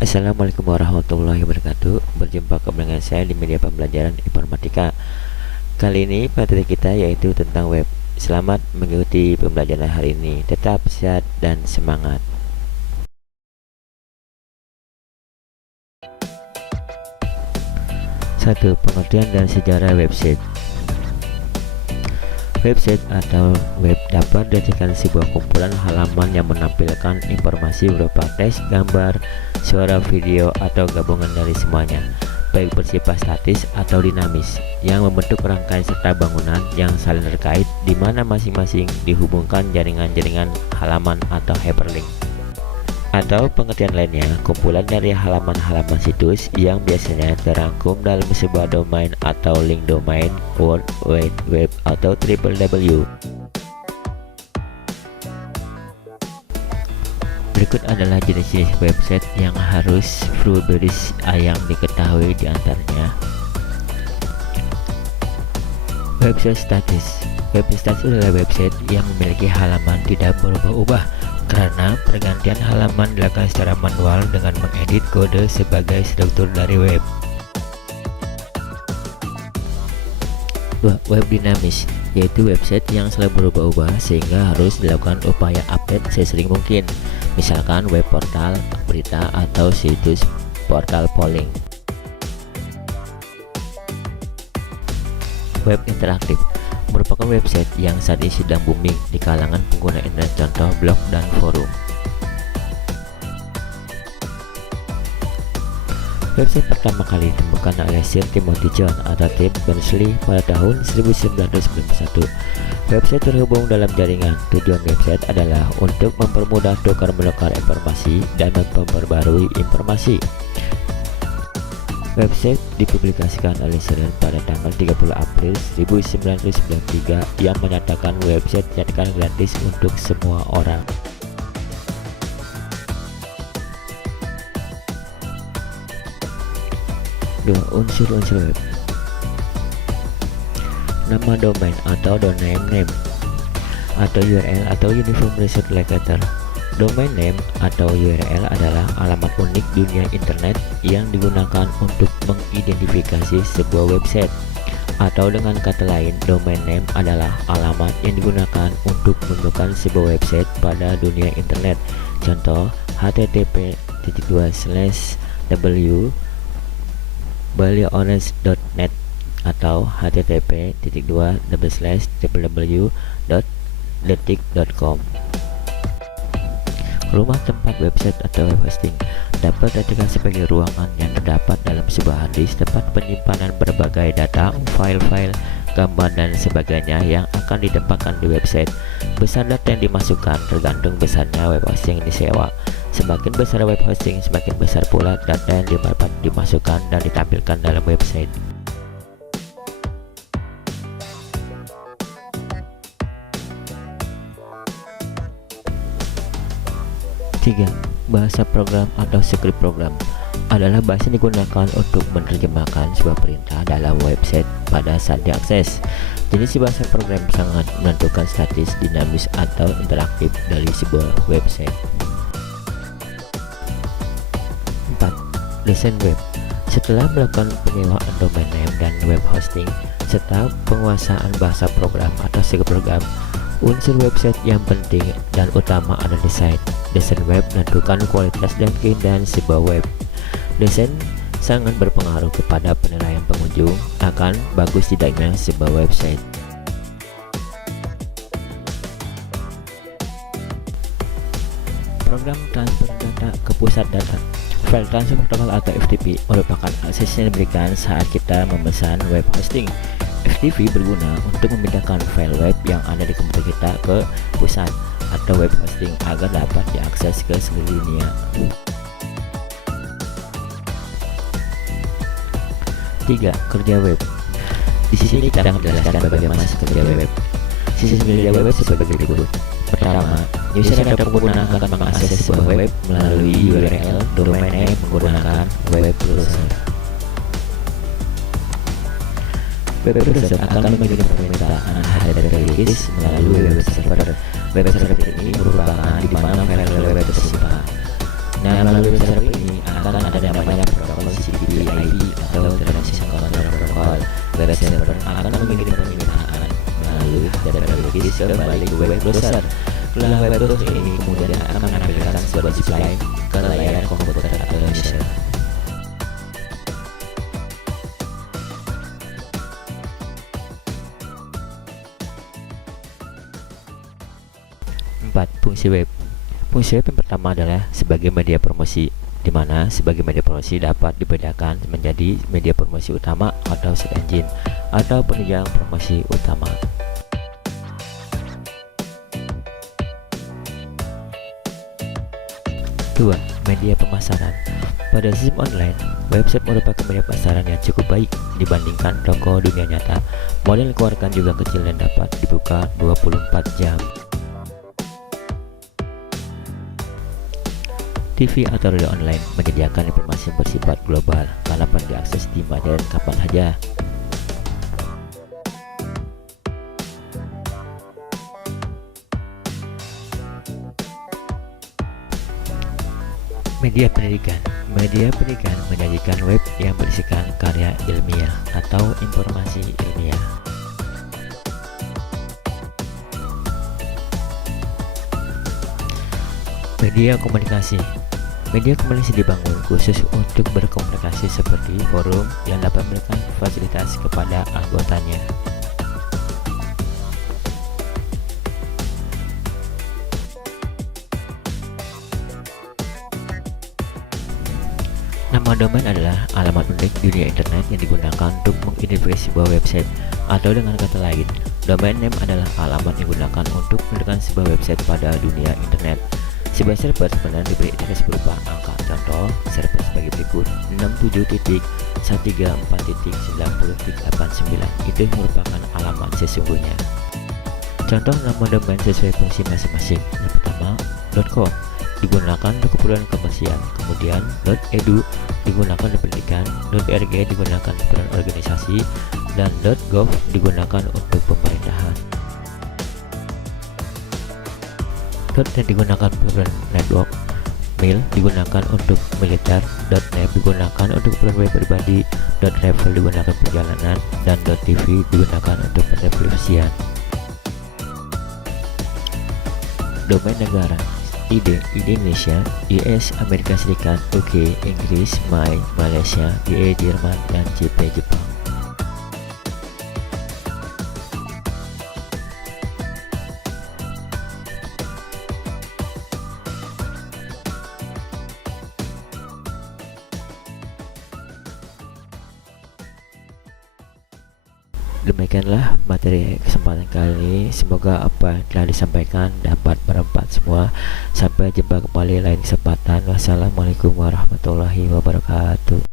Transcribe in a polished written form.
Assalamualaikum warahmatullahi wabarakatuh. Berjumpa kembali dengan saya di media pembelajaran informatika. Kali ini materi kita yaitu tentang web. Selamat mengikuti pembelajaran hari ini. Tetap sehat dan semangat. Satu, pengertian dan sejarah website. Website atau web dapat dijadikan sebuah kumpulan halaman yang menampilkan informasi berupa teks, gambar, suara, video, atau gabungan dari semuanya, baik bersifat statis atau dinamis, yang membentuk rangkaian serta bangunan yang saling terkait, di mana masing-masing dihubungkan jaringan-jaringan halaman atau hyperlink. Atau pengertian lainnya, kumpulan dari halaman-halaman situs yang biasanya terangkum dalam sebuah domain atau link domain, World Wide Web atau www. Berikut adalah jenis-jenis website yang harus berbaris yang diketahui diantaranya. Website statis. Website statis adalah website yang memiliki halaman tidak berubah-ubah karena pergantian halaman dilakukan secara manual dengan mengedit kode sebagai struktur dari web. 2. Web dinamis, yaitu website yang selalu berubah-ubah sehingga harus dilakukan upaya update sesering mungkin, misalkan web portal, berita, atau situs portal polling. Web interaktif merupakan website yang saat ini sedang booming di kalangan pengguna internet, contoh blog dan forum. Website pertama kali ditemukan oleh Sir Timothy John atau Tim Berners-Lee pada tahun 1991. Website terhubung dalam jaringan. Tujuan website adalah untuk mempermudah tukar-menukar informasi dan memperbarui informasi. Website dipublikasikan oleh Seren pada tanggal 30 April 1993 yang menyatakan website dijadikan gratis untuk semua orang. Dua, unsur-unsur web. Nama domain atau domain name atau URL atau Uniform Resource Locator. Domain name atau URL adalah alamat unik dunia internet yang digunakan untuk mengidentifikasi sebuah website. Atau dengan kata lain, domain name adalah alamat yang digunakan untuk menunjukkan sebuah website pada dunia internet. Contoh, http://w/baliorange.net atau http://www.detik.com. Rumah tempat website atau web hosting dapat diartikan sebagai ruangan yang terdapat dalam sebuah hard disk tempat penyimpanan berbagai data, file-file, gambar, dan sebagainya yang akan ditempatkan di website. Besar data yang dimasukkan tergantung besarnya web hosting yang disewa. Semakin besar web hosting, semakin besar pula data yang dapat dimasukkan dan ditampilkan dalam website. Tiga, bahasa program atau script program adalah bahasa yang digunakan untuk menerjemahkan sebuah perintah dalam website pada saat diakses. Jenis bahasa program sangat menentukan status, dinamis, atau interaktif dari sebuah website. 4. Desain web. Setelah melakukan penyewaan domain name dan web hosting serta penguasaan bahasa program atau script program, unsur website yang penting dan utama adalah desain. Desain web menentukan kualitas dan keindahan sebuah web. Desain sangat berpengaruh kepada penilaian pengunjung akan bagus tidaknya sebuah website. Program transfer data ke pusat data. File transfer protocol atau FTP merupakan akses yang diberikan saat kita memesan web hosting. FTP berguna untuk memindahkan file web yang ada di komputer kita ke pusat atau web hosting agar dapat diakses ke seluruh dunia. 3. Kerja web. Di sini kita akan menjelaskan bagaimana kerja web. Sisi kerja web sebagai berikut. Pertama, user atau pengguna akan mengakses sebuah web melalui URL domain name menggunakan web browser. Web browser akan mengirim permintaan HTTP melalui web server. Web server ini merupakan di mana file web tersimpan. Nah, melalui web server ini akan server akan mengirim permintaan melalui database kembali ke web browser. Setelah web browser ini kemudian akan menampilkan sebuah display ke layar komputer atau user. Fungsi web. Fungsi web yang pertama adalah sebagai media promosi, di mana sebagai media promosi dapat dibedakan menjadi media promosi utama atau search engine atau penunjang promosi utama. Dua, media pemasaran. Pada sistem online, website merupakan media pemasaran yang cukup baik dibandingkan toko dunia nyata. Model dikeluarkan juga kecil dan dapat dibuka 24 jam. TV atau radio online menyediakan informasi bersifat global, dapat diakses di mana dan kapan saja. Media pendidikan. Media pendidikan menyajikan web yang berisikan karya ilmiah atau informasi ilmiah. Media komunikasi. Media komunikasi dibangun khusus untuk berkomunikasi seperti forum yang dapat memberikan fasilitas kepada anggotanya. Nama domain adalah alamat unik dunia internet yang digunakan untuk mengidentifikasi sebuah website, atau dengan kata lain, domain name adalah alamat yang digunakan untuk menunjukkan sebuah website pada dunia internet. Sebuah server sebenarnya diberi identitas berupa angka. Contoh, server sebagai berikut: 67.134.90.89. Itu merupakan alamat sesungguhnya. Contoh nama domain sesuai fungsi masing-masing. Yang pertama, .com digunakan untuk keperluan komersial, kemudian .edu digunakan untuk pendidikan, .org digunakan untuk keperluan organisasi, dan .gov digunakan untuk pemerintahan. .net digunakan untuk network, mail digunakan untuk militer, .net digunakan untuk keperluan web pribadi, .travel digunakan perjalanan, dan .tv digunakan untuk penelevisian. Domain negara. ID Indonesia, US Amerika Serikat, UK Inggris, Malaysia, DE Jerman, dan JP Jepang. Demikianlah materi kesempatan kali ini. Semoga apa yang telah disampaikan dapat bermanfaat semua. Sampai jumpa kembali lain kesempatan. Wassalamualaikum warahmatullahi wabarakatuh.